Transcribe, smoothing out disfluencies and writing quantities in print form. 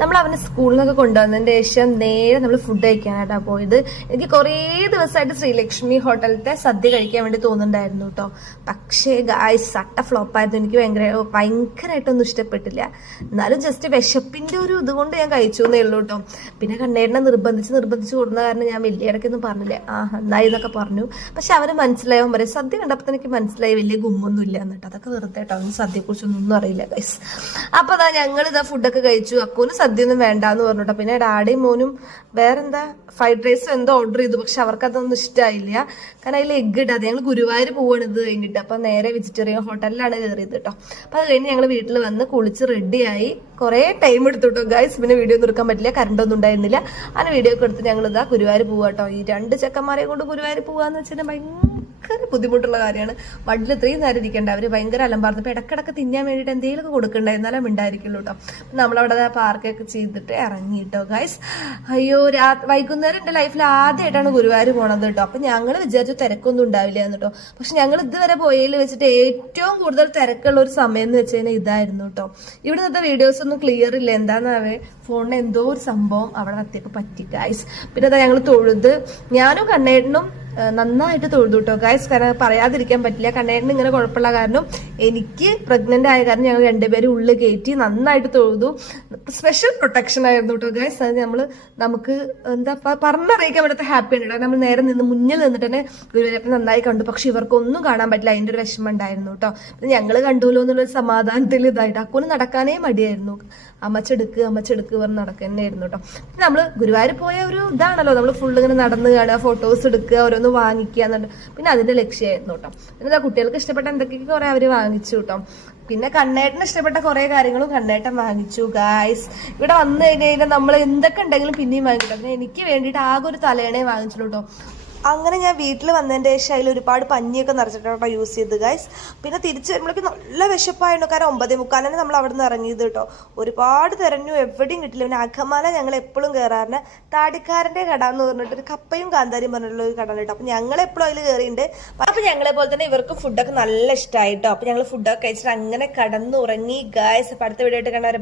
നമ്മൾ അവനെ സ്കൂളിൽ നിന്നൊക്കെ കൊണ്ടുവന്നതിന് ശേഷം നേരെ നമ്മൾ ഫുഡ് കഴിക്കാനായിട്ടാ പോയത്. എനിക്ക് കുറേ ദിവസമായിട്ട് ശ്രീലക്ഷ്മി ഹോട്ടലിലത്തെ സദ്യ കഴിക്കാൻ വേണ്ടി തോന്നുന്നുണ്ടായിരുന്നു കേട്ടോ. പക്ഷേ ഗായ്സ് സട്ട ഫ്ലോപ്പായിരുന്നു. എനിക്ക് ഭയങ്കരമായിട്ടൊന്നും ഇഷ്ടപ്പെട്ടില്ല. എന്നാലും ജസ്റ്റ് വിശപ്പിന്റെ ഒരു ഇതുകൊണ്ട് ഞാൻ കഴിച്ചു എന്നേ ഉള്ളൂ കേട്ടോ. പിന്നെ കണ്ണേട്ടനെ നിർബന്ധിച്ച് കൊടുക്കുന്ന കാരണം ഞാൻ വലിയ ഇടയ്ക്കൊന്നും പറഞ്ഞില്ല. നന്നായി എന്നൊക്കെ പറഞ്ഞു. പക്ഷെ അവന് മനസ്സിലായോ പറയും, സദ്യ കണ്ടപ്പോൾ എനിക്ക് മനസ്സിലായി വലിയ ഗുമ്മൊന്നും ഇല്ല എന്നിട്ട്. അതൊക്കെ വെറുതെ കേട്ടോ, അവന് സദ്യയെക്കുറിച്ചൊന്നും അറിയില്ല ഗൈസ്. അപ്പൊ അതാ ഞങ്ങൾ ഇതാ ഫുഡൊക്കെ കഴിച്ചു. അക്കൂന് സദ്യ ഒന്നും വേണ്ടാന്ന് പറഞ്ഞിട്ടോ. പിന്നെ ഡാഡിയും മോനും വേറെന്താ ഫ്രൈഡ് റൈസ് എന്തോ ഓർഡർ ചെയ്തു. പക്ഷെ അവർക്ക് അതൊന്നും ഇഷ്ടമായില്ല. കാരണം അതിൽ എഗ് ഇടാതെ ഞങ്ങൾ ഗുരുവായൂർ പോവാണ് ഇത് കഴിഞ്ഞിട്ട്. അപ്പൊ നേരെ വെജിറ്റേറിയൻ ഹോട്ടലിലാണ് കയറിയത് കേട്ടോ. അപ്പൊ അത് കഴിഞ്ഞ് ഞങ്ങൾ വീട്ടിൽ വന്ന് കുളിച്ച് റെഡിയായി. കുറെ ടൈം എടുത്തു കേട്ടോ ഗൈസ്. പിന്നെ വീഡിയോ ഒന്നും എടുക്കാൻ പറ്റില്ല, കറണ്ട് ഒന്നും ഉണ്ടായിരുന്നില്ല. അങ്ങനെ വീഡിയോ ഒക്കെ എടുത്ത് ഞങ്ങൾ ഇതാ ഗുരുവായൂർ പോവാട്ടോ. ഈ 2 ചെക്കന്മാരെ കൊണ്ട് ഗുരുവായൂർ പോവാന്ന് വെച്ചാൽ ഭയങ്കര ബുദ്ധിമുട്ടുള്ള കാര്യമാണ്. വണ്ടിൽ ഇത്രയും നേരം ഇരിക്കേണ്ട. അവര് ഭയങ്കര അലമ്പാർന്നു. അപ്പൊ ഇടക്കിടക്ക് തിന്നാൻ വേണ്ടിയിട്ട് എന്തെങ്കിലുമൊക്കെ കൊടുക്കണ്ടേ, എന്നാലും ഉണ്ടായിരിക്കുള്ളൂ കേട്ടോ. നമ്മളവിടെ പാർക്കൊക്കെ ചെയ്തിട്ട് ഇറങ്ങി കേട്ടോ ഗൈസ്. അയ്യോ വൈകുന്നേരം എൻ്റെ ലൈഫിൽ ആദ്യമായിട്ടാണ് ഗുരുവായൂർ പോണത് കേട്ടോ. അപ്പൊ ഞങ്ങൾ വിചാരിച്ചു തിരക്കൊന്നും ഉണ്ടാവില്ല എന്നിട്ടോ. പക്ഷെ ഞങ്ങൾ ഇതുവരെ പോയതിൽ വെച്ചിട്ട് ഏറ്റവും കൂടുതൽ തിരക്കുള്ള ഒരു സമയം എന്ന് വെച്ച് കഴിഞ്ഞാൽ ഇതായിരുന്നു കേട്ടോ. ഇവിടെ നിന്നത്തെ വീഡിയോസ് ഒന്നും ക്ലിയർ ഇല്ല. എന്താന്നാവേ ഫോണിന് എന്തോ ഒരു സംഭവം അവിടെ എത്തിയപ്പോൾ പറ്റി ഗൈസ്. പിന്നെ അതാ ഞങ്ങൾ തൊഴുത്, ഞാനും കണ്ണേട്ടനും നന്നായിട്ട് തൊഴുതു കേട്ടോ ഗൈസ്. കാരണം പറയാതിരിക്കാൻ പറ്റില്ല. കണ്ണേട്ടന് ഇങ്ങനെ കുഴപ്പമുള്ള കാരണം എനിക്ക് പ്രഗ്നന്റ് ആയ കാരണം ഞങ്ങൾ രണ്ടുപേരും ഉള്ളിൽ കയറ്റി നന്നായിട്ട് തൊഴുതു. സ്പെഷ്യൽ പ്രൊട്ടക്ഷൻ ആയിരുന്നു കേട്ടോ ഗൈസ്. അത് നമുക്ക് എന്താ പറഞ്ഞറിയിക്കാൻ പറ്റാത്ത ഹാപ്പി ഉണ്ട്. നമ്മൾ നേരെ മുന്നിൽ നിന്നിട്ട് തന്നെ ഗുരുവായൂരപ്പൻ നന്നായി കണ്ടു. പക്ഷെ ഇവർക്കൊന്നും കാണാൻ പറ്റില്ല. അതിന്റെ ഒരു വിഷമം ഉണ്ടായിരുന്നു കേട്ടോ. ഞങ്ങൾ കണ്ടുല്ലോ എന്നുള്ളൊരു സമാധാനത്തിൽ ഇതായിട്ട് അക്കൂന് നടക്കാനേ മടിയായിരുന്നു. അമ്മച്ചെടുക്ക് പറഞ്ഞ് നടക്കുന്നതായിരുന്നു കേട്ടോ. നമ്മൾ ഗുരുവായൂർ പോയ ഒരു ഇതാണല്ലോ, നമ്മൾ ഫുള്ള് ഇങ്ങനെ നടന്ന് കാണുക, ഫോട്ടോസ് എടുക്കുക, ഓരോന്ന് വാങ്ങിക്കുക എന്നുണ്ട്. പിന്നെ അതിന്റെ ലക്ഷ്യമായിരുന്നു കേട്ടോ. പിന്നെ കുട്ടികൾക്ക് ഇഷ്ടപ്പെട്ട എന്തൊക്കെയൊക്കെ കുറെ അവര് വാങ്ങിച്ചു കേട്ടോ. പിന്നെ കണ്ണേട്ടന് ഇഷ്ടപ്പെട്ട കുറെ കാര്യങ്ങളും കണ്ണേട്ടൻ വാങ്ങിച്ചു ഗായ്സ്. ഇവിടെ വന്നു കഴിഞ്ഞാൽ നമ്മൾ എന്തൊക്കെ ഉണ്ടെങ്കിലും പിന്നെയും വാങ്ങിട്ടോ. എനിക്ക് വേണ്ടിയിട്ട് ആകെ ഒരു തലേണേ വാങ്ങിച്ചുള്ളൂ കേട്ടോ. അങ്ങനെ ഞാൻ വീട്ടിൽ വന്നതിൻ്റെ ശേഷം അതിൽ ഒരുപാട് പഞ്ഞിയൊക്കെ നിറച്ചിട്ടോ യൂസ് ചെയ്ത് ഗൈസ്. പിന്നെ തിരിച്ച് വരുമ്പോഴേക്കും നല്ല വിശപ്പായിരുന്നു. കാരണം 9:45 നമ്മൾ അവിടെ നിന്ന് ഇറങ്ങിയത് കേട്ടോ. ഒരുപാട് തിരഞ്ഞു, എവിടെയും കിട്ടില്ല. പിന്നെ അഖമാല ഞങ്ങൾ എപ്പോഴും കയറാറുണ്ട്. താടിക്കാരൻ്റെ കട എന്ന് പറഞ്ഞിട്ട് ഒരു കപ്പയും കാന്താരിയും പറഞ്ഞിട്ടുള്ള ഒരു കട കേട്ടോ. അപ്പം ഞങ്ങൾ എപ്പോഴും അതിൽ കയറിയിട്ടുണ്ട്. അപ്പം ഞങ്ങളെ പോലെ തന്നെ ഇവർക്ക് ഫുഡൊക്കെ നല്ല ഇഷ്ടമായിട്ടോ. അപ്പം ഞങ്ങൾ ഫുഡൊക്കെ കഴിച്ചിട്ട് അങ്ങനെ കടന്നുറങ്ങി ഗൈസ്. അപ്പം അടുത്ത വീഡിയോ ആയിട്ട് കണ്ടവരെ